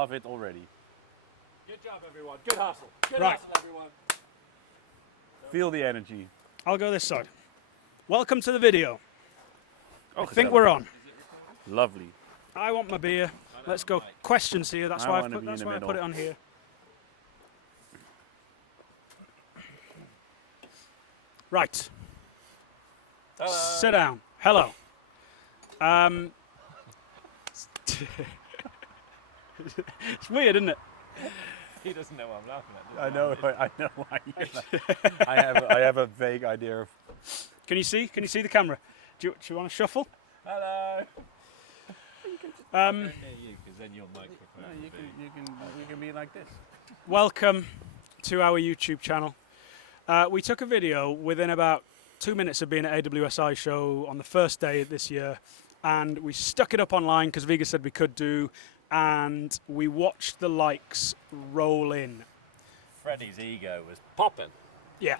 love it already. Good job, everyone. Good hustle. Good Right. hustle, everyone. Feel the energy. I'll go this side. Welcome to the video. Oh, I think we're on. Lovely. I want my beer. Let's go. Questions here. That's I why wanna be in the I middle. put it on here. Right. Sit down. Hello. It's weird, isn't it? He doesn't know what I'm laughing at. I know why you're like, I have a vague idea of. Can you see? Can you see the camera? Do you want to shuffle? Hello. Um, Near you, because then your microphone. No, you can be like this. Welcome to our YouTube channel. We took a video within about 2 minutes of being at AWSI show on the first day this year, and we stuck it up online because Wieger said we could do, and we watched the likes roll in. Freddie's ego was popping. Yeah.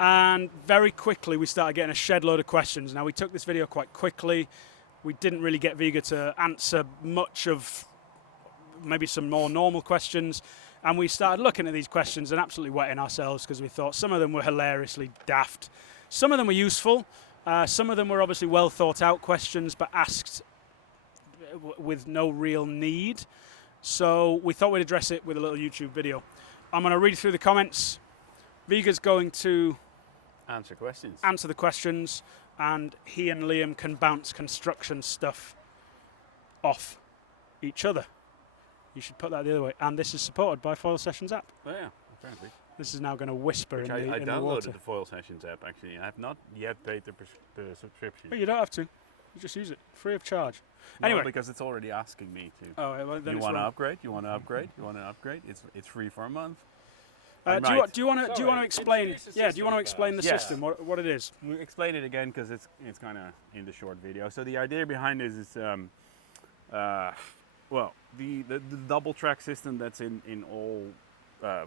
And very quickly we started getting a shed load of questions. Now we took this video quite quickly. We didn't really get Wieger to answer much of maybe some more normal questions. And we started looking at these questions and absolutely wetting ourselves because we thought some of them were hilariously daft. Some of them were useful. Some of them were obviously well thought out questions, but asked with no real need. So we thought we'd address it with a little YouTube video. I'm going to read through the comments. Wieger's going to Answer questions. answer the questions, and he and Liam can bounce construction stuff off each other. You should put that the other way. And this is supported by Foil Sessions app. Oh, yeah, apparently. This is now going to whisper Which in I the downloaded water. the Foil Sessions app actually. I have not yet paid the subscription. But you don't have to. You just use it free of charge. No, Anyway. because it's already asking me to. Oh, well, then You it's want to wrong. upgrade? You want to upgrade? You want to upgrade? It's free for a month. Do you want to explain? it's a Yeah. Do you want to system explain the first. Yeah. system? What it is? We'll explain it again because it's kind of in the short video. So the idea behind this is, well, the double track system that's in all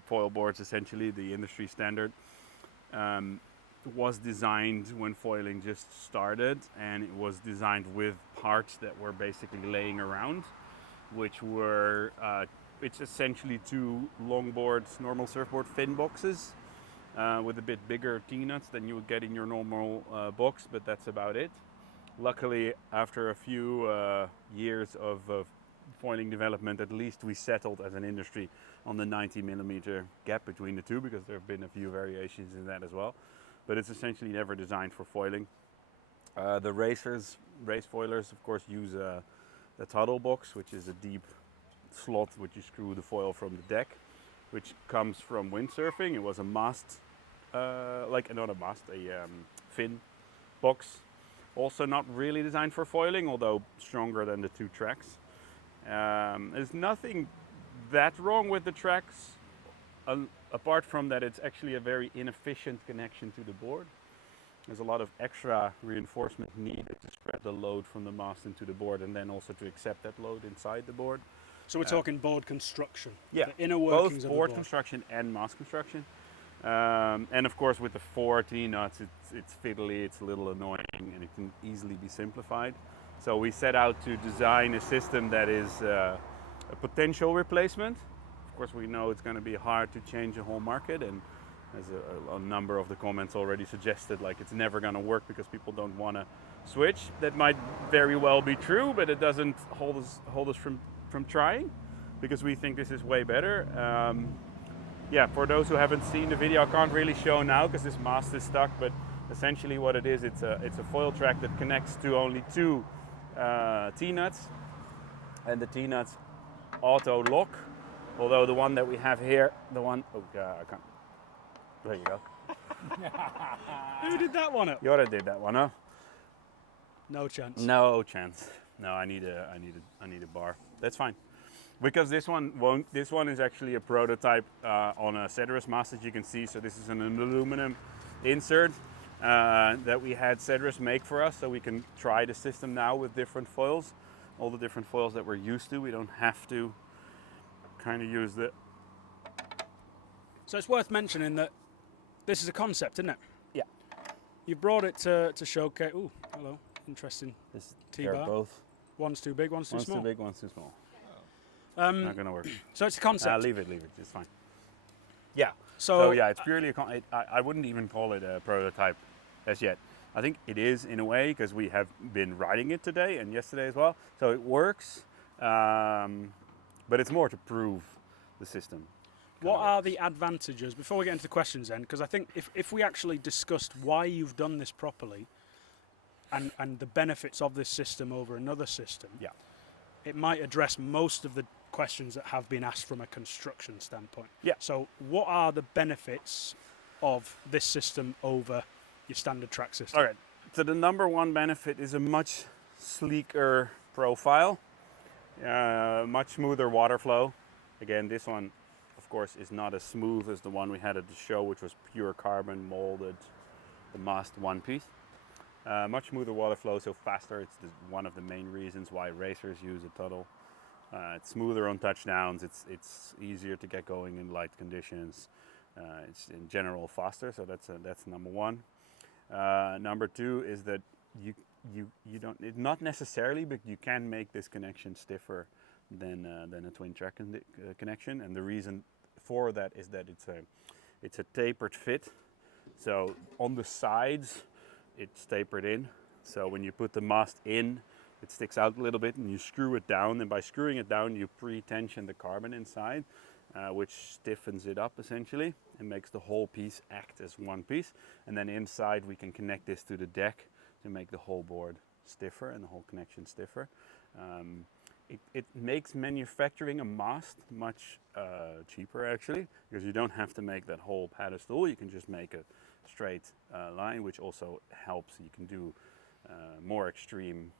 foil boards, essentially the industry standard, was designed when foiling just started, and it was designed with parts that were basically laying around, which were it's essentially two longboards, normal surfboard fin boxes with a bit bigger T-nuts than you would get in your normal box, but that's about it. Luckily, after a few years of foiling development, at least we settled as an industry on the 90mm gap between the two, because there have been a few variations in that as well. But it's essentially never designed for foiling. The race foilers, of course, use the Tuttle box, which is a deep slot which you screw the foil from the deck, which comes from windsurfing. It was a mast, not a mast, a fin box. Also not really designed for foiling, although stronger than the two tracks. There's nothing that wrong with the tracks, apart from that it's actually a very inefficient connection to the board. There's a lot of extra reinforcement needed to spread the load from the mast into the board, and then also to accept that load inside the board. So we're talking board construction. Yeah, The inner workings both of the board board. construction and mast construction. And of course, with the 4 T-nuts, it's fiddly, it's a little annoying, and it can easily be simplified. So we set out to design a system that is a potential replacement. Of course, we know it's going to be hard to change the whole market, and as a number of the comments already suggested, like it's never going to work because people don't want to switch. That might very well be true, but it doesn't hold us from trying, because we think this is way better. Yeah, for those who haven't seen the video, I can't really show now because this mast is stuck, but essentially what it is, it's a foil track that connects to only two T-nuts, and the T-nuts auto lock, although the one that we have here, I can't, there you go. Who did that one up? Jora did that one, huh? No chance. No chance. No, I need a bar. That's fine. Because this one won't. This one is actually a prototype on a Cedrus mast, as you can see. So this is an aluminum insert that we had Cedrus make for us, so we can try the system now with different foils, all the different foils that we're used to. We don't have to kind of use the. So it's worth mentioning that this is a concept, isn't it? Yeah. You brought it to showcase. Ooh, hello. Interesting. This T-bar. both. One's too big, one's too small. One's too big, one's too small. Not gonna work. So it's a concept. Leave it. It's fine. Yeah. So, So yeah, it's purely I wouldn't even call it a prototype as yet. I think it is in a way because we have been riding it today and yesterday as well. So it works, but it's more to prove the system. what are the advantages, before we get into the questions then, because I think if we actually discussed why you've done this properly and the benefits of this system over another system, Yeah. it might address most of the questions that have been asked from a construction standpoint. Yeah. So what are the benefits of this system over your standard track system? All right. So the number one benefit is a much sleeker profile, much smoother water flow. Again, this one, of course, is not as smooth as the one we had at the show, which was pure carbon molded, the mast one piece. Much smoother water flow, so faster. It's one of the main reasons why racers use a Tuttle. It's smoother on touchdowns. It's easier to get going in light conditions. It's in general faster, so that's number one. Number two is that you don't, not necessarily, but you can make this connection stiffer than a twin track connection, and the reason for that is that it's a tapered fit. So on the sides, it's tapered in. So when you put the mast in, it sticks out a little bit, and you screw it down. And by screwing it down, you pre-tension the carbon inside, which stiffens it up essentially and makes the whole piece act as one piece. And then inside, we can connect this to the deck to make the whole board stiffer and the whole connection stiffer. It makes manufacturing a mast much cheaper actually, because you don't have to make that whole pedestal. You can just make a straight line, which also helps. You can do more extreme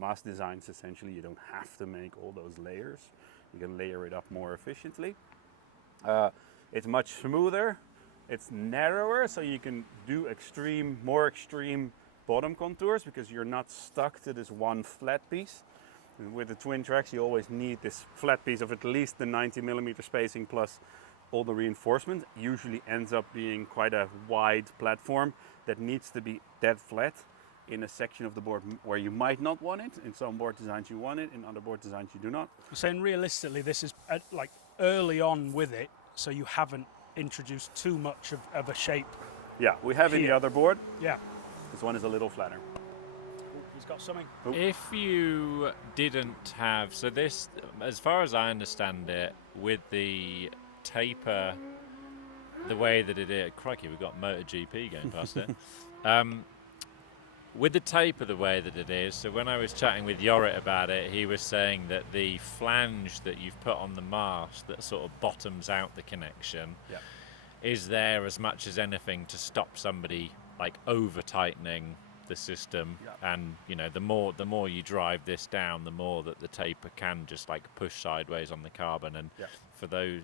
mast designs essentially. You don't have to make all those layers. You can layer it up more efficiently. It's much smoother. It's narrower, so you can do more extreme bottom contours because you're not stuck to this one flat piece. And with the twin tracks, you always need this flat piece of at least the 90mm spacing plus all the reinforcement. Usually ends up being quite a wide platform that needs to be dead flat in a section of the board where you might not want it. In some board designs you want it, in other board designs you do not. I'm saying realistically, this is like early on with it, so you haven't introduced too much of a shape. Yeah, we have in the other board. Yeah. This one is a little flatter. He's got something. If you didn't have, so this, as far as I understand it, with the taper, the way that it is, crikey, we've got MotoGP going past it. With the taper the way that it is, so when I was chatting with Jorrit about it, he was saying that the flange that you've put on the mast that sort of bottoms out the connection is there as much as anything to stop somebody like over tightening the system. And you know, the more you drive this down, the more that the taper can just like push sideways on the carbon. And for those,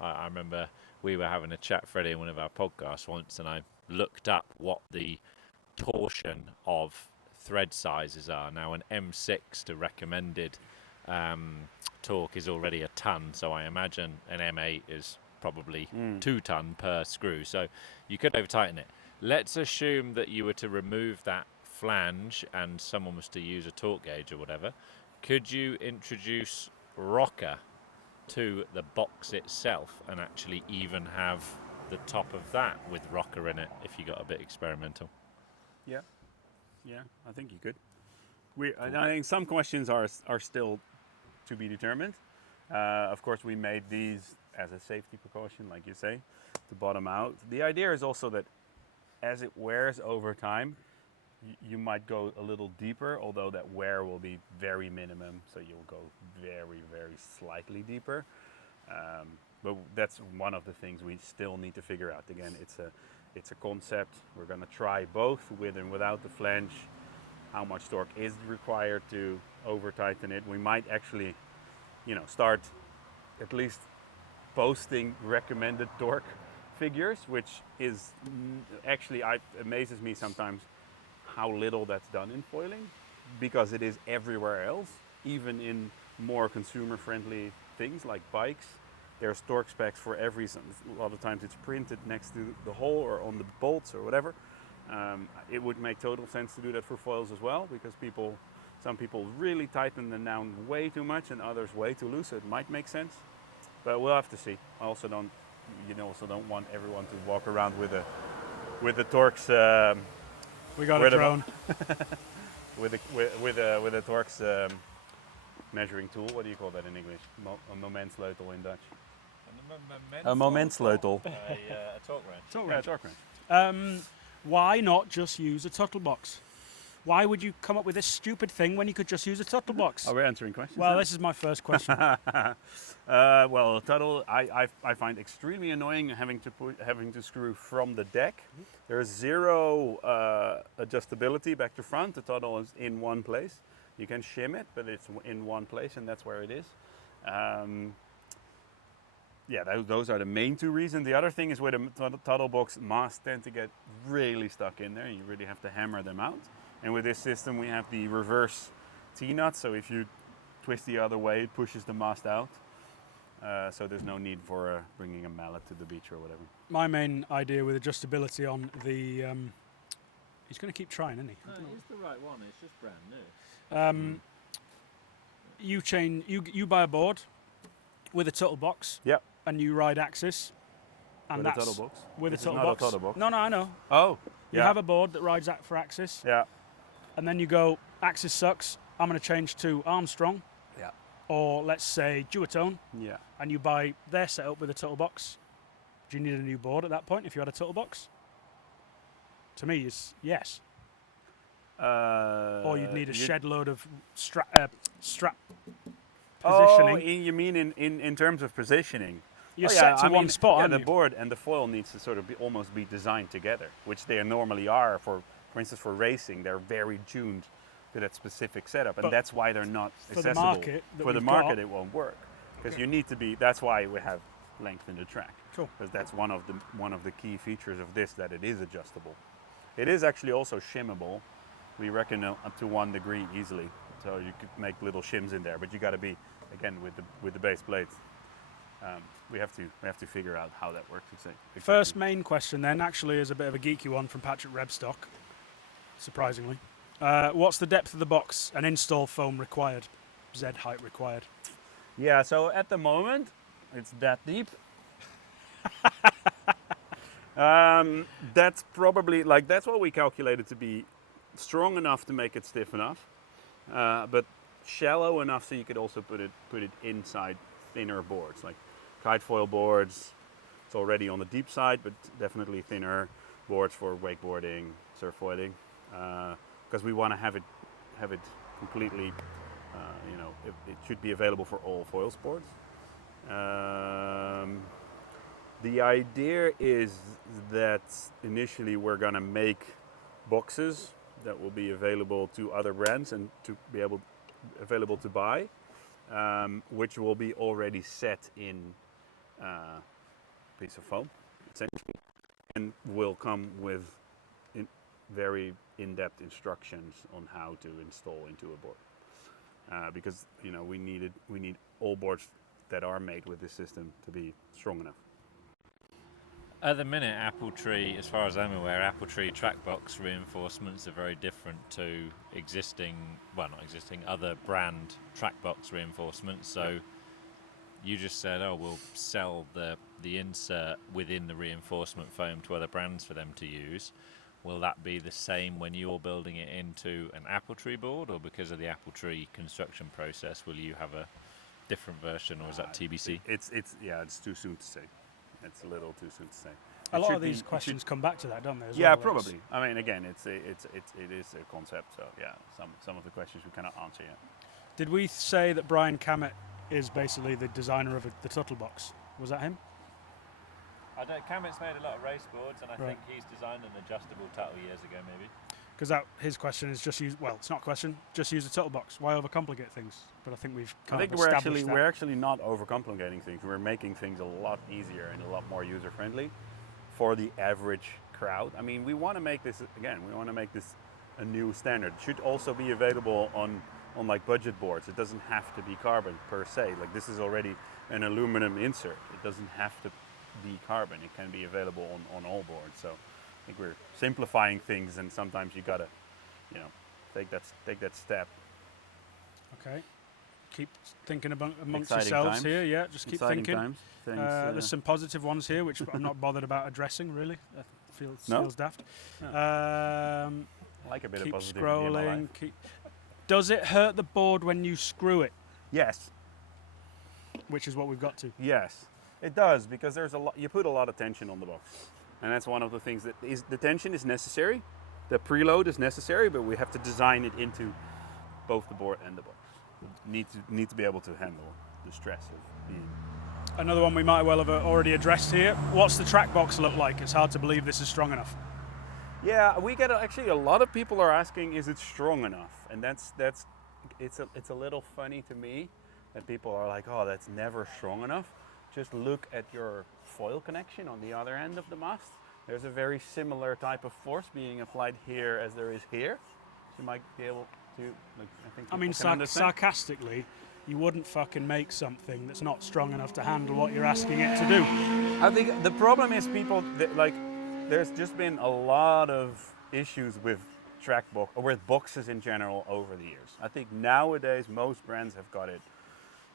I remember we were having a chat, Freddie, in one of our podcasts once, and I looked up what the torsion of thread sizes are. Now an M6 to recommended torque is already a ton, so I imagine an M8 is probably 2 ton per screw, so you could over tighten it. Let's assume that you were to remove that flange and someone was to use a torque gauge or whatever. Could you introduce rocker to the box itself and actually even have the top of that with rocker in it if you got a bit experimental? Yeah, I think you could. I think some questions are still to be determined. Of course, we made these as a safety precaution, like you say, to bottom out. The idea is also that as it wears over time, you might go a little deeper, although that wear will be very minimum, so you'll go very, very slightly deeper. But that's one of the things we still need to figure out. Again, it's a concept. We're going to try both with and without the flange. How much torque is required to over tighten it? We might actually, start at least posting recommended torque figures, which is actually amazes me sometimes how little that's done in foiling, because it is everywhere else, even in more consumer-friendly things like bikes. There's torque specs for every. A lot of times it's printed next to the hole or on the bolts or whatever. It would make total sense to do that for foils as well, because people Some people really tighten them down way too much, and others way too loose. So it might make sense, but we'll have to see. I also don't, want everyone to walk around with the Torx. We got a drone. with a Torx measuring tool. What do you call that in English? A momentsleutel in Dutch. A momentsleutel. A torque wrench. Torque Yeah, a wrench. torque wrench. Why not just use a Tuttle box? Why would you come up with this stupid thing when you could just use a Tuttle box? Are we answering questions? Well, now? this is my first question. Well, Tuttle, I find extremely annoying having to screw from the deck. There is zero adjustability back to front. The Tuttle is in one place. You can shim it, but it's in one place, and that's where it is. Those are the main two reasons. The other thing is with a Tuttle box, masts tend to get really stuck in there, and you really have to hammer them out. And with this system, we have the reverse T-nut, so if you twist the other way, it pushes the mast out. So there's no need for bringing a mallet to the beach or whatever. My main idea with adjustability on the... he's going to keep trying, isn't he? No, it's the right one. It's just brand new. You buy a board with a Tuttle box. Yep. And you ride axis. And With a that's Tuttle box? with a This is Tuttle not a box. Tuttle box. No, I know. Oh, You have a board that rides for axis, Yeah. and then you go, axis sucks, I'm going to change to Armstrong, Yeah. or let's say duotone, Yeah. and you buy their setup with a Tuttle box. Do you need a new board at that point if you had a Tuttle box? To me, it's yes. Or you'd need a shed load of strap positioning. Oh, you mean in terms of positioning? You're set to one spot, Yeah, aren't the you? board and the foil needs to sort of almost be designed together, which they normally are. For instance, for racing, they're very tuned to that specific setup, and But that's why they're not for the accessible. market that For the we've market, got- it won't work because you need to be. That's why we have length in the track. Cool. Because that's one of the key features of this, that it is adjustable. It is actually also shimmable. We reckon up to 1 degree easily, so you could make little shims in there. But you got to be, again, with the base plates. We have to figure out how that works exactly. First main question then actually is a bit of a geeky one from Patrick Rebstock, surprisingly. What's the depth of the box and install foam required? Z height required. Yeah, so at the moment, it's that deep. That's probably, that's what we calculated to be strong enough to make it stiff enough, but shallow enough so you could also put it inside thinner boards, like kite foil boards. It's already on the deep side, but definitely thinner boards for wakeboarding, surfboarding, because we want to have it completely. It should be available for all foil sports. The idea is that initially we're going to make boxes that will be available to other brands and to be available to buy, which will be already set in a piece of foam, essentially, and will come with very in-depth instructions on how to install into a board. Because we need all boards that are made with this system to be strong enough. At the minute, Appletree, as far as I'm aware, Appletree track box reinforcements are very different to other brand track box reinforcements. So you just said, we'll sell the insert within the reinforcement foam to other brands for them to use. Will that be the same when you're building it into an Appletree board, or because of the Appletree construction process, will you have a different version, or is that TBC? It's too soon to say. It's a little too soon to say. A lot of these questions come back to that, don't they? As Yeah, well? probably. I mean, again, it is a concept. So yeah, some of the questions we cannot answer yet. Did we say that Brian Cammett is basically the designer of the Tuttle box? Was that him? Cammett's made a lot of race boards, and I Right. think he's designed an adjustable Tuttle years ago, maybe. Because his question is just use. Well, it's not a question. Just use a Tuttle box. Why overcomplicate things? But I think we've kind of established that. we're actually not overcomplicating things. We're making things a lot easier and a lot more user friendly for the average crowd. I mean, we want to make this a new standard. It should also be available on like budget boards. It doesn't have to be carbon per se. Like, this is already an aluminum insert. It doesn't have to be carbon. It can be available on all boards. So I think we're simplifying things, and sometimes you gotta, take that step Okay. Keep thinking about amongst Exciting yourselves times. here. Yeah, just keep Exciting thinking. times. Things, There's some positive ones here, which I'm not bothered about addressing, really. That feels daft. I like a bit of Keep positivity in my scrolling. life. Does it hurt the board when you screw it? Yes. Which is what we've got to. Yes, it does, because there's a lot. You put a lot of tension on the box, and that's one of the things that is. The tension is necessary, the preload is necessary, but we have to design it into both the board and the box. Need to be able to handle the stress of being. Another one we might well have already addressed here. What's the track box look like? It's hard to believe this is strong enough. Yeah, we get actually a lot of people are asking, is it strong enough? And it's a little funny to me that people are like, oh, that's never strong enough. Just look at your foil connection on the other end of the mast. There's a very similar type of force being applied here as there is here. So you might be able to, I think sarcastically, you wouldn't fucking make something that's not strong enough to handle what you're asking it to do. I think the problem is people, there's just been a lot of issues with track box, or with boxes in general over the years. I think nowadays most brands have got it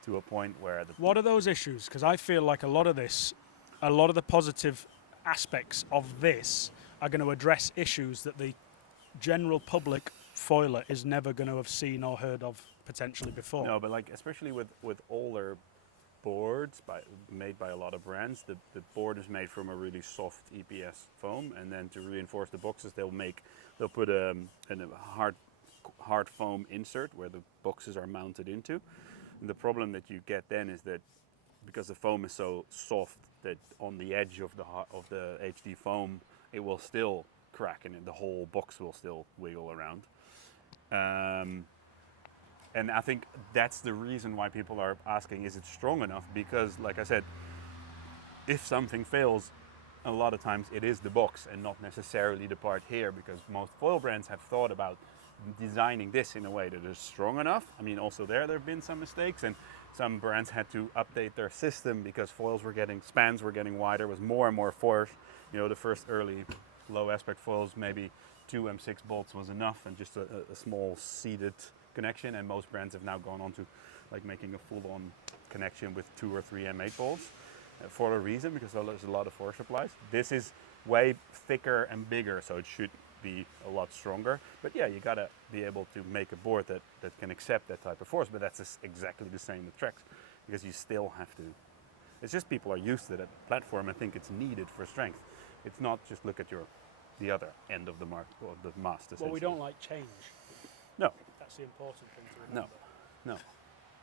to a point where What are those issues? Because I feel like a lot of the positive aspects of this are going to address issues that the general public foiler is never going to have seen or heard of potentially before. No, but especially with older boards made by a lot of brands, the board is made from a really soft EPS foam, and then to reinforce the boxes they'll put a hard foam insert where the boxes are mounted into. And the problem that you get then is that because the foam is so soft that on the edge of the HD foam it will still crack and the whole box will still wiggle around. And I think that's the reason why people are asking, is it strong enough? Because, like I said, if something fails, a lot of times it is the box and not necessarily the part here, because most foil brands have thought about designing this in a way that is strong enough. I mean, also there have been some mistakes, and some brands had to update their system because spans were getting wider, was more and more force. You know, the first early low aspect foils, maybe 2 M6 bolts was enough, and just a small seated connection, and most brands have now gone on to making a full-on connection with 2 or 3 M8 bolts for a reason, because there's a lot of force applies. This is way thicker and bigger, so it should be a lot stronger. But yeah, you gotta be able to make a board that can accept that type of force, but that's exactly the same with tracks, because you still have to. It's just people are used to that platform and think it's needed for strength. It's not just look at the other end of the mast. Well, we don't like change. No. That's the important thing to remember. No.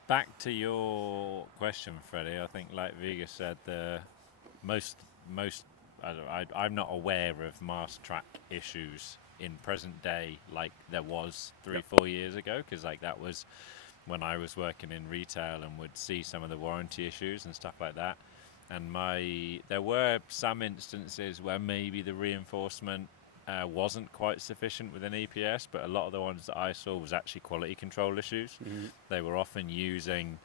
Back to your question, Freddie. I think, like Wieger said, the most I'm not aware of mast track issues in present day like there was 3-4 years ago, because that was when I was working in retail and would see some of the warranty issues and stuff like that. And there were some instances where maybe the reinforcement wasn't quite sufficient with an EPS, but a lot of the ones that I saw was actually quality control issues. Mm-hmm. They were often using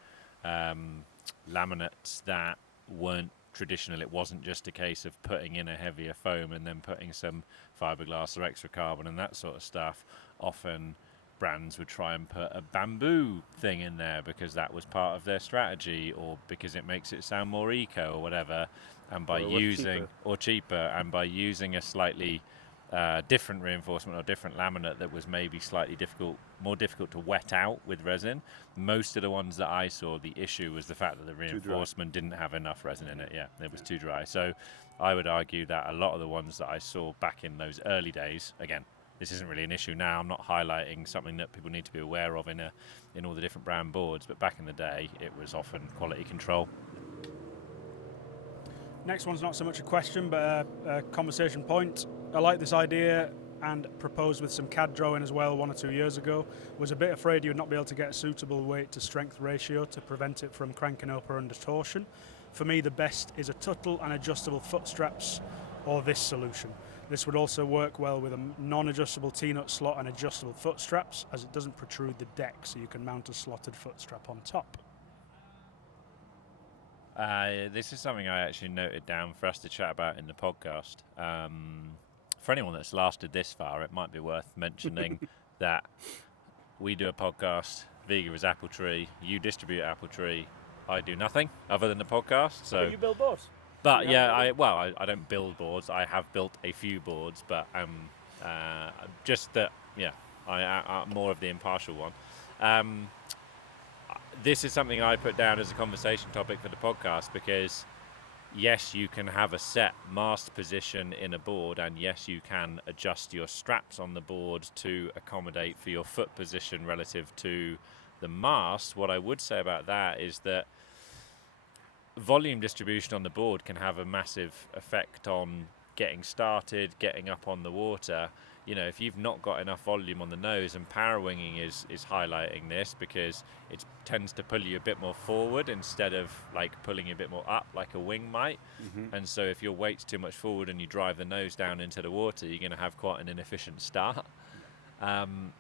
laminates that weren't traditional. It wasn't just a case of putting in a heavier foam and then putting some fiberglass or extra carbon and that sort of stuff. Often brands would try and put a bamboo thing in there because that was part of their strategy, or because it makes it sound more eco or whatever, and by cheaper, and by using a slightly different reinforcement or different laminate that was maybe slightly more difficult to wet out with resin. Most of the ones that I saw, the issue was the fact that the reinforcement didn't have enough resin in it. Yeah, it was too dry. So I would argue that a lot of the ones that I saw back in those early days, again, this isn't really an issue now. I'm not highlighting something that people need to be aware of in all the different brand boards, but back in the day, it was often quality control. Next one's not so much a question, but a conversation point. I like this idea, and proposed with some CAD drawing as well 1 or 2 years ago. Was a bit afraid you would not be able to get a suitable weight to strength ratio to prevent it from cranking over under torsion. For me, the best is a Tuttle and adjustable foot straps, or this solution. This would also work well with a non-adjustable T-nut slot and adjustable foot straps, as it doesn't protrude the deck, so you can mount a slotted foot strap on top. This is something I actually noted down for us to chat about in the podcast. For anyone that's lasted this far, it might be worth mentioning that we do a podcast Wieger is Appletree. You distribute Appletree. I do nothing other than the podcast. So But you build boards. But yeah, I don't build boards. I have built a few boards, but just that, yeah, I'm more of the impartial one. This is something I put down as a conversation topic for the podcast because, yes, you can have a set mast position in a board, and yes, you can adjust your straps on the board to accommodate for your foot position relative to the mast. What I would say about that is that volume distribution on the board can have a massive effect on getting started, getting up on the water. You know, if you've not got enough volume on the nose, and power winging is highlighting this because it tends to pull you a bit more forward instead of like pulling you a bit more up like a wing might. And so if your weight's too much forward and you drive the nose down into the water, you're going to have quite an inefficient start. On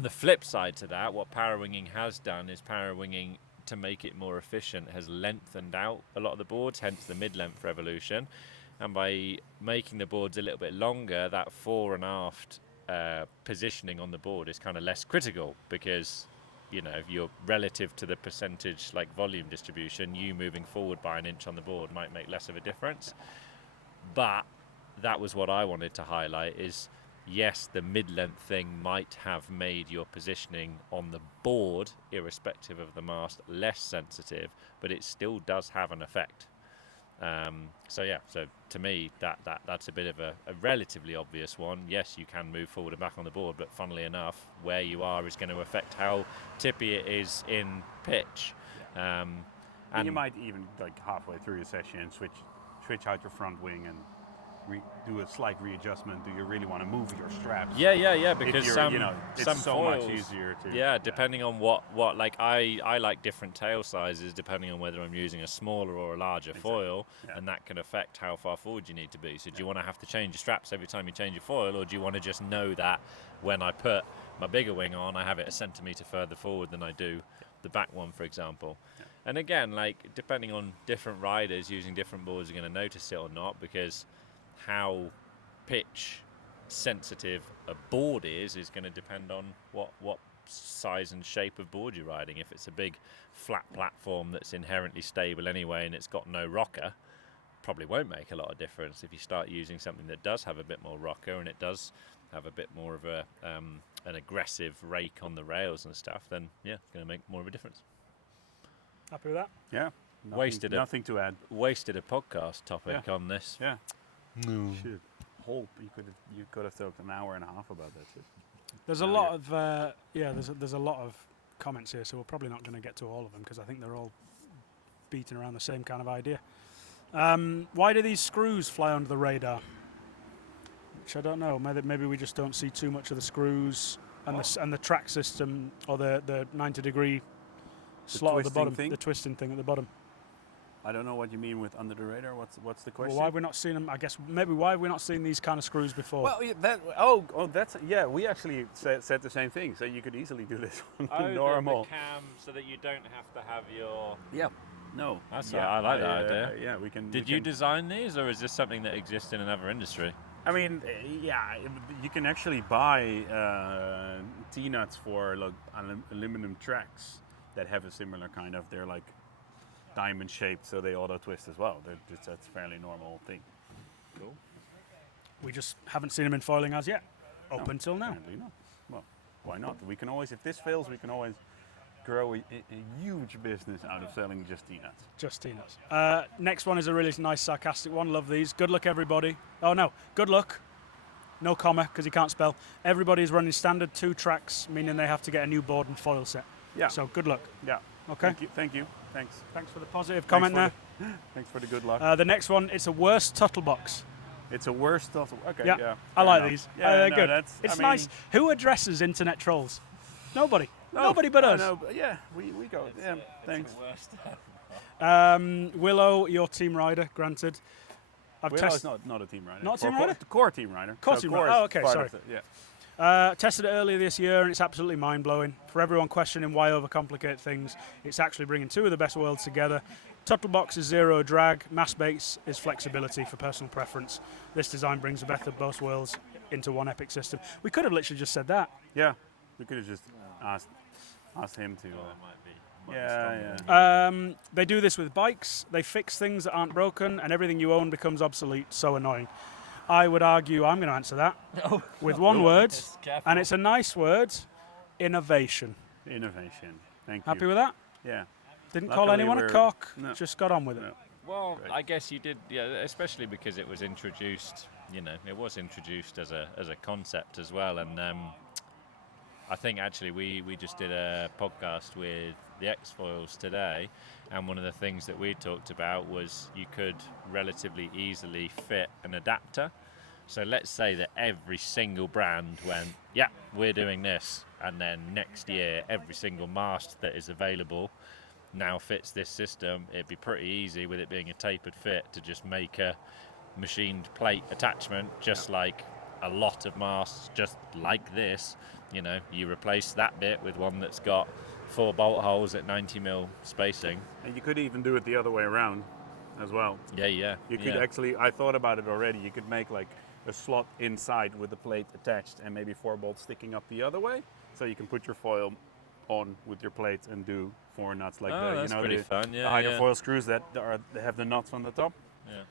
the flip side to that, what power winging has done is power winging, to make it more efficient, has lengthened out a lot of the boards, hence the mid-length revolution. And by making the boards a little bit longer, that fore and aft positioning on the board is kind of less critical because, you know, if you're relative to the percentage like volume distribution, you moving forward by an inch on the board might make less of a difference. But that was what I wanted to highlight is, yes, the mid-length thing might have made your positioning on the board, irrespective of the mast, less sensitive, but it still does have an effect. So to me, that's a bit of a relatively obvious one. Yes, you can move forward and back on the board, but funnily enough, where you are is going to affect how tippy it is in pitch. And you might even, like halfway through your session, switch out your front wing and do a slight readjustment. Do you really want to move your straps? Yeah, because it's some so foils, much easier to. Yeah, depending on what like I like different tail sizes depending on whether I'm using a smaller or a larger foil, and that can affect how far forward you need to be. So do you want to have to change your straps every time you change your foil, or do you want to just know that when I put my bigger wing on, I have it a centimetre further forward than I do the back one, for example? And again, like depending on different riders using different boards are going to notice it or not, because how pitch sensitive a board is going to depend on what size and shape of board you're riding. If it's a big flat platform that's inherently stable anyway and it's got no rocker, probably won't make a lot of difference. If you start using something that does have a bit more rocker and it does have a bit more of a an aggressive rake on the rails and stuff, then yeah, it's going to make more of a difference. Happy with that? Yeah. Nothing to add. Wasted a podcast topic on this. Yeah. No. Shit. You could have talked an hour and a half about that shit. There's a lot of there's a lot of comments here, so we're probably not going to get to all of them because I think they're all beating around the same kind of idea. Why do these screws fly under the radar? Which I don't know. Maybe we just don't see too much of the screws and the track system or the 90-degree slot at the bottom, the twisting thing at the bottom. I don't know what you mean with under the radar. What's the question? Well, why we're not seeing them? I guess maybe why we're not seeing these kind of screws before. Well, we actually said the same thing. So you could easily do this on normal. The cam, so that you don't have to have your. Yeah. No. I like that idea. Yeah, we can. Did you design these, or is this something that exists in another industry? I mean, you can actually buy T-nuts for like aluminum tracks that have a similar kind of. They're like diamond shaped, so they auto twist as well. That's a fairly normal thing. Cool. We just haven't seen them in foiling as yet, up until now. Apparently not. Well, why not? We can always, if this fails, we can always grow a huge business out of selling just T-nuts. Just T-nuts. Next one is a really nice sarcastic one. Love these. Good luck, everybody. Oh no, good luck. No comma, because you can't spell. Everybody is running standard 2 tracks, meaning they have to get a new board and foil set. Yeah. So good luck. Yeah. Okay. Thank you. Thanks. Thanks for the positive comment there. Thanks for the good luck. The next one, it's a worst Tuttle box. It's a worst Tuttle. Okay. Yeah. I like these. Yeah, they're good. It's nice. Who addresses internet trolls? Nobody. Nobody but us. No, yeah, we go. Yeah. Thanks. Willow, your team rider, granted. Willow's not a team rider. Not a team rider? Core team rider. Core team rider. Oh, okay. Sorry. Yeah. Tested it earlier this year and it's absolutely mind-blowing. For everyone questioning why overcomplicate things, it's actually bringing 2 of the best worlds together. Tuttle box is 0 drag, mass base is flexibility for personal preference. This design brings the best of both worlds into one epic system. We could have literally just said that. Yeah, we could have just asked. Ask him to. Oh, it might be Yeah, stronger. They do this with bikes. They fix things that aren't broken, and everything you own becomes obsolete. So annoying. I would argue, I'm going to answer that with one word, Careful. and it's a nice word, innovation. Innovation. Thank Happy you. with that? Yeah. Didn't call Luckily anyone a we're- cock, no. just got on with it. No. Well, Great. I guess you did, yeah, especially because it was introduced, it was introduced as a concept as well. And I think actually we just did a podcast with the X-Foils today, and one of the things that we talked about was you could relatively easily fit an adapter. So let's say that every single brand went, yeah, we're doing this, and then next year every single mast that is available now fits this system. It'd be pretty easy, with it being a tapered fit, to just make a machined plate attachment, just like a lot of masts, just like this. You replace that bit with one that's got 4 bolt holes at 90mm spacing. And you could even do it the other way around as well. Yeah. You could actually, I thought about it already, you could make like a slot inside with the plate attached and maybe 4 bolts sticking up the other way. So you can put your foil on with your plate and do 4 nuts like that. That's pretty fun. The Yeah, hydrofoil screws that they have the nuts on the top. yeah.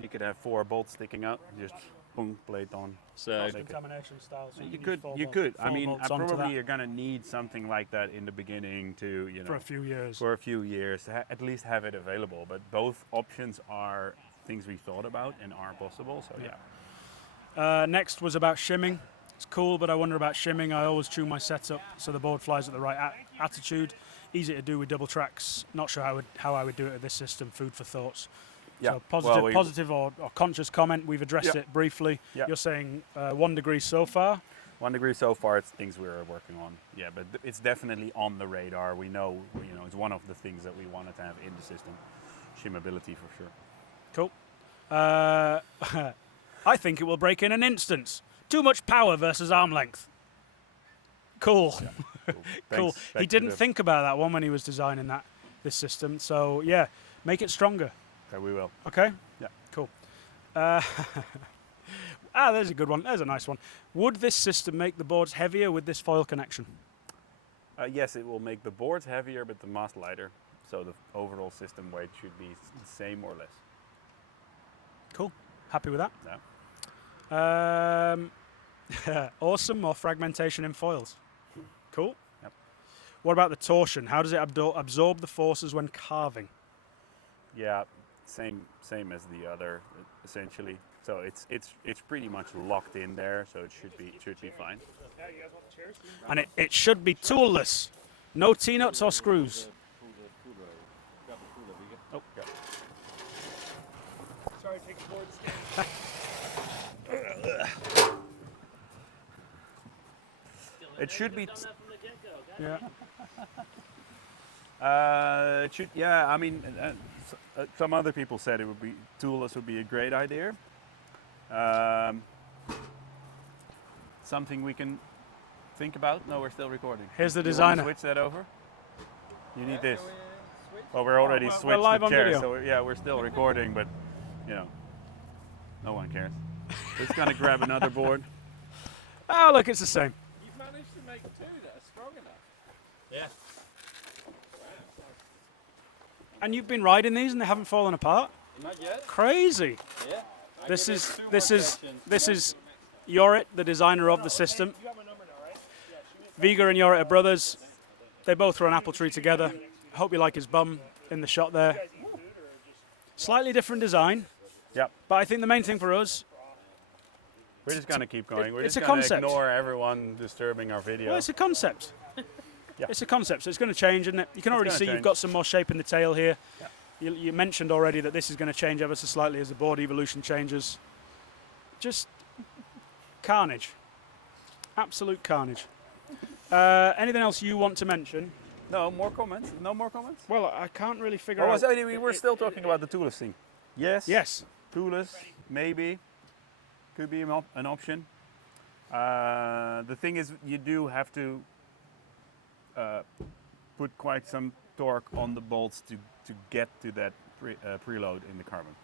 You could have 4 bolts sticking out, just boom, plate on. So Contamination style. So You could. I mean, probably you're gonna need something like that in the beginning to, for a few years. for a few years to at least have it available. But both options are things we thought about and are possible. So yeah. Next was about shimming. It's cool, but I wonder about shimming. I always tune my setup so the board flies at the right attitude. Easy to do with double tracks. Not sure how I would do it with this system. Food for thoughts. Yeah. So positive, Well, positive or conscious comment. We've addressed Yeah. it briefly. Yeah. You're saying 1 degree so far. 1 degree so far. It's things we're working on. Yeah, but it's definitely on the radar. We know, it's one of the things that we wanted to have in the system. Shimmability for sure. Cool. I think it will break in an instant. Too much power versus arm length. Cool. Cool. Cool. Thanks. He didn't think about that one when he was designing this system. So yeah, make it stronger. Okay, we will. Okay. Yeah. Cool. There's a good one. There's a nice one. Would this system make the boards heavier with this foil connection? Yes, it will make the boards heavier, but the mast lighter. So the overall system weight should be the same or less. Cool. Happy with that? Yeah. Awesome. More fragmentation in foils. Cool. Yep. What about the torsion? How does it absorb the forces when carving? Yeah, same as the other, essentially. So it's pretty much locked in there, so it should be fine. And it should be toolless. No T-nuts or screws. Oh, yeah. Sorry, take the board It should be. Yeah. It should. Yeah, I mean, some other people said it would be toolless would be a great idea. Something we can think about. No, we're still recording. Here's the You wanna designer. switch that over. You need this. Well, we're already we're switched live the on chair, video. so we're still recording, but no one cares. Just gonna grab another board. Oh, look, it's the same. you've managed to make 2 that are strong enough. Yeah. And you've been riding these and they haven't fallen apart? Not yet. Crazy. Yeah. This is Yorit, the designer of the system. Wieger and Yorit are brothers. They both run Appletree together. I hope you like his bum in the shot there. Slightly different design, Yep. but I think the main thing for us, We're just gonna keep going. We're it's just a gonna concept. ignore everyone disturbing our video. well, it's a concept. Yeah. It's a concept, so it's going to change, isn't it? You can already gonna see you've change. got some more shape in the tail here. Yeah. You mentioned already that this is going to change ever so slightly as the board evolution changes. Just carnage. Absolute carnage. Anything else you want to mention? No more comments. No more comments. Well, I can't really figure Oh, out. we were still talking about the toolless thing. Yes. Yes. Toolless, maybe. Could be an option. The thing is, you do have to put quite some torque on the bolts to get to that preload in the carbon.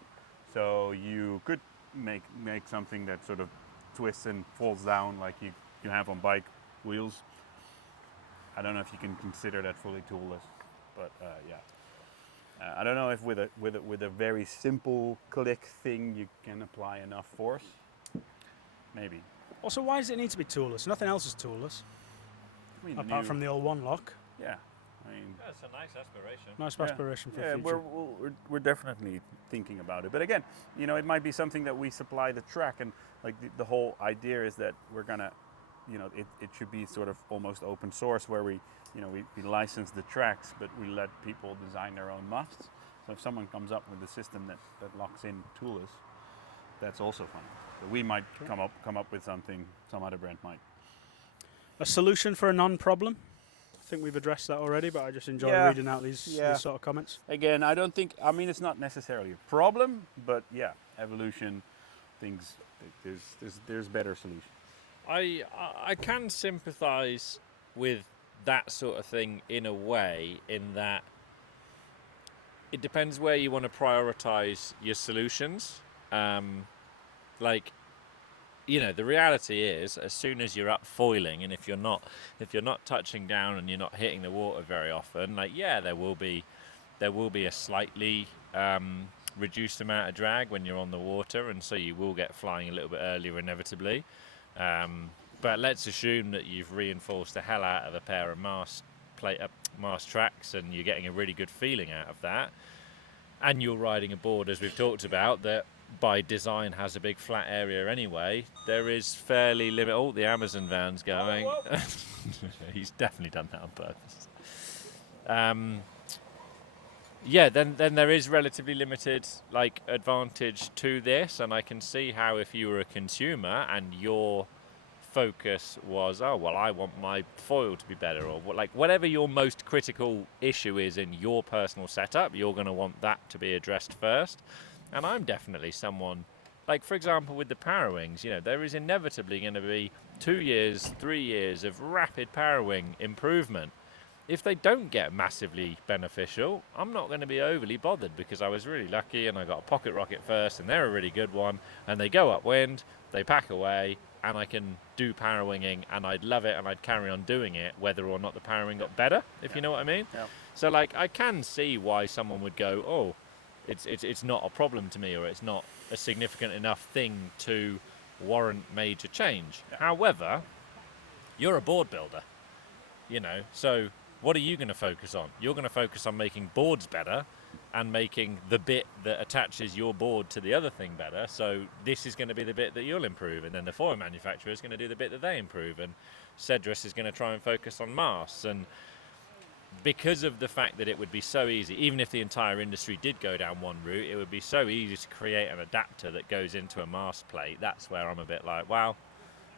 So you could make something that sort of twists and falls down like you have on bike wheels. I don't know if you can consider that fully toolless, but yeah. I don't know if with a very simple click thing you can apply enough force. Maybe. Also, why does it need to be toolless? Nothing else is toolless, I mean, apart from the old one lock. Yeah. I mean, That's a nice aspiration. Nice aspiration for the yeah, future. we're definitely thinking about it. But again, you know, it might be something that we supply the track, and like the whole idea is that we're gonna, you know, it should be sort of almost open source where we license the tracks, but we let people design their own musts. So if someone comes up with a system that locks in toolless, that's also fine. So we might come up with something, some other brand might. A solution for a non-problem? I think we've addressed that already, but I just enjoy reading out these sort of comments. Again, I don't think, I mean, it's not necessarily a problem, but yeah, evolution, things, there's better solutions. I can sympathise with that sort of thing in a way, in that it depends where you want to prioritise your solutions. Like, you know, the reality is, as soon as you're up foiling, and if you're not touching down and you're not hitting the water very often, like, yeah, there will be a slightly reduced amount of drag when you're on the water, and so you will get flying a little bit earlier inevitably. But let's assume that you've reinforced the hell out of a pair of mast tracks, and you're getting a really good feeling out of that, and you're riding a board, as we've talked about, that by design has a big flat area anyway. There is fairly limited. Oh, the Amazon van's going. He's definitely done that on purpose. Yeah, then there is relatively limited like advantage to this, and I can see how if you were a consumer and your focus was, oh well, I want my foil to be better, or like whatever your most critical issue is in your personal setup, you're going to want that to be addressed first. And I'm definitely someone, like for example with the power wings, you know, there is inevitably going to be 2 years, 3 years of rapid power wing improvement. If they don't get massively beneficial, I'm not going to be overly bothered, because I was really lucky and I got a pocket rocket first, and they're a really good one, and they go upwind, they pack away, and I can do power winging, and I'd love it, and I'd carry on doing it whether or not the power wing got better, if you know what I mean. Yeah. So like, I can see why someone would go, oh, it's not a problem to me, or it's not a significant enough thing to warrant major change. Yeah. However, you're a board builder, you know, so what are you going to focus on? You're going to focus on making boards better and making the bit that attaches your board to the other thing better. So this is going to be the bit that you'll improve, and then the foil manufacturer is going to do the bit that they improve, and Cedrus is going to try and focus on masts. And because of the fact that it would be so easy, even if the entire industry did go down one route, it would be so easy to create an adapter that goes into a mast plate. That's where I'm a bit like, well,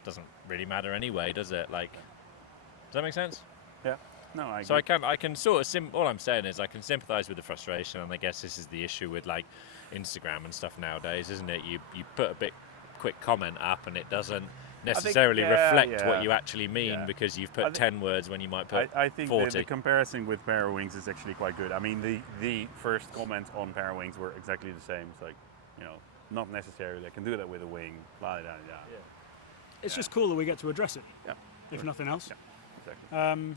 doesn't really matter anyway, does it? Like, does that make sense? Yeah. No, I agree. So I can sort of all I'm saying is I can sympathise with the frustration, and I guess this is the issue with like Instagram and stuff nowadays, isn't it? You put a bit quick comment up, and it doesn't necessarily reflect what you actually mean, because you've put 10 words when you might put 40. I think the comparison with Power Wings is actually quite good. I mean, the first comments on Power Wings were exactly the same. It's like, you know, not necessary. They can do that with a wing. Blah, blah, blah. Yeah. It's just cool that we get to address it. Yeah. If nothing else. Yeah. Exactly.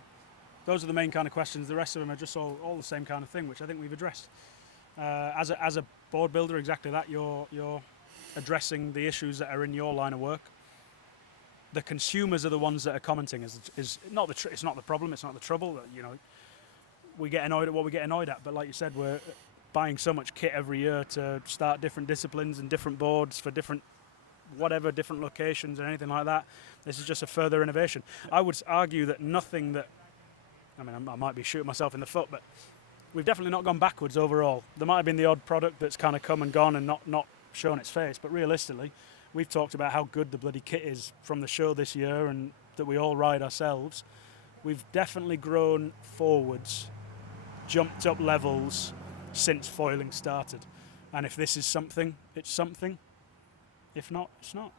Those are the main kind of questions. The rest of them are just all the same kind of thing, which I think we've addressed. As a board builder, exactly that. You're addressing the issues that are in your line of work. The consumers are the ones that are commenting. Is not it's not the problem. It's not the trouble. You know, we get annoyed at what we get annoyed at. But like you said, we're buying so much kit every year to start different disciplines and different boards for different locations and anything like that. This is just a further innovation. I would argue that nothing that, I mean, I might be shooting myself in the foot, but we've definitely not gone backwards overall. There might have been the odd product that's kind of come and gone and not shown its face, but realistically, we've talked about how good the bloody kit is from the show this year and that we all ride ourselves. We've definitely grown forwards, jumped up levels since foiling started. And if this is something, it's something. If not, it's not.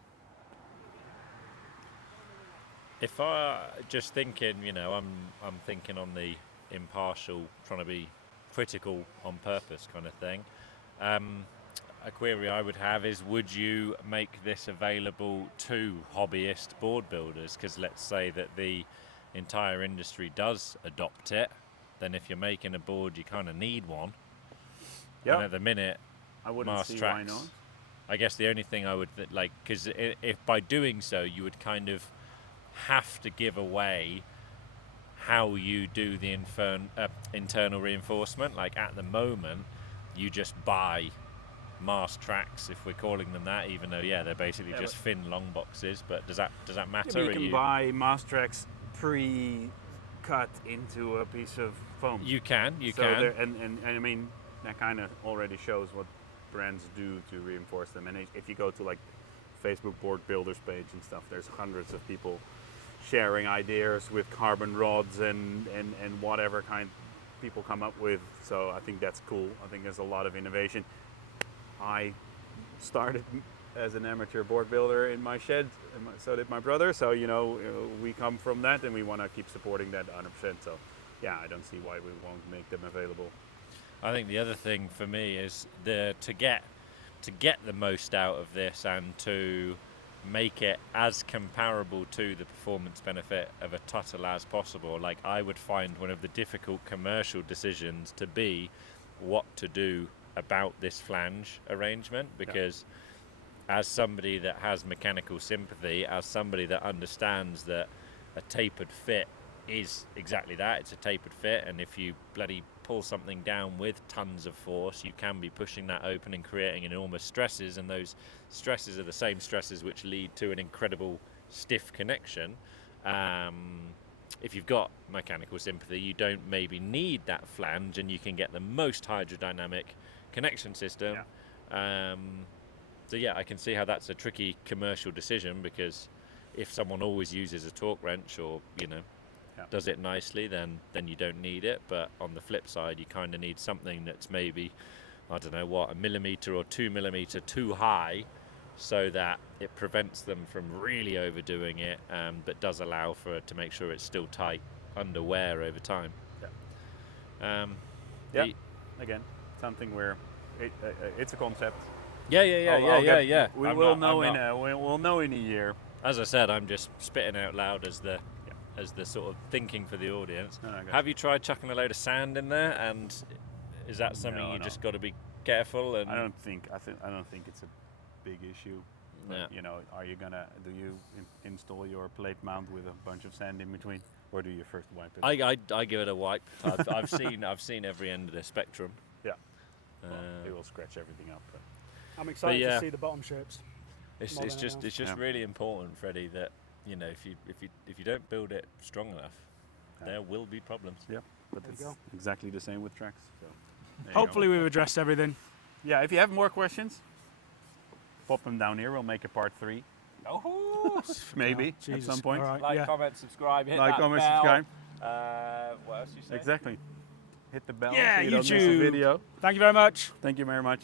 If I just thinking, you know, I'm thinking on the impartial, trying to be critical on purpose kind of thing. A query I would have is, would you make this available to hobbyist board builders? Because let's say that the entire industry does adopt it, then if you're making a board, you kind of need one. Yeah. And at the minute, I wouldn't mast see tracks, why not. I guess the only thing I would like, because if by doing so, you would kind of have to give away how you do the internal reinforcement. Like at the moment, you just buy mast tracks, if we're calling them that, even though they're basically just thin long boxes. But does that matter? You can buy mast tracks pre-cut into a piece of foam. You can. And I mean that kind of already shows what brands do to reinforce them. And if you go to like Facebook board builders page and stuff, there's hundreds of people sharing ideas with carbon rods and whatever kind people come up with. So I think that's cool. I think there's a lot of innovation. I started as an amateur board builder in my shed, and so did my brother. So we come from that, and we want to keep supporting that 100%. So yeah, I don't see why we won't make them available. I think the other thing for me is to get the most out of this and to make it as comparable to the performance benefit of a Tuttle as possible. Like, I would find one of the difficult commercial decisions to be what to do about this flange arrangement, because as somebody that has mechanical sympathy, as somebody that understands that a tapered fit is exactly that, it's a tapered fit, and if you bloody pull something down with tons of force, you can be pushing that open and creating enormous stresses, and those stresses are the same stresses which lead to an incredible stiff connection. If you've got mechanical sympathy, you don't maybe need that flange, and you can get the most hydrodynamic connection system. So yeah, I can see how that's a tricky commercial decision, because if someone always uses a torque wrench or does it nicely, then you don't need it. But on the flip side, you kind of need something that's maybe, I don't know what, 1 millimeter or 2 millimeter too high, so that it prevents them from really overdoing it, but does allow for it to make sure it's still tight under wear over time. Again, something where it's a concept. Yeah. We'll know in a year. As I said, I'm just spitting out loud as the sort of thinking for the audience. Have you tried chucking a load of sand in there? And is that something you just got to be careful? And I don't think it's a big issue. But, are you do you install your plate mount with a bunch of sand in between, or do you first wipe it? I give it a wipe. I've seen every end of the spectrum. Yeah. It will scratch everything up. But. I'm excited to see the bottom shapes. It's just really important, Freddie, that if you don't build it strong enough, there will be problems. Yeah, but it's exactly the same with tracks. So hopefully we've addressed everything. Yeah, if you have more questions, pop them down here. We'll make a part 3. Oh, maybe at some point. Right, like, comment, subscribe, hit like, that comment, bell. subscribe. What else you say? Exactly. Hit the bell Yeah, so you don't miss a YouTube. video. Thank you very much. Thank you very much.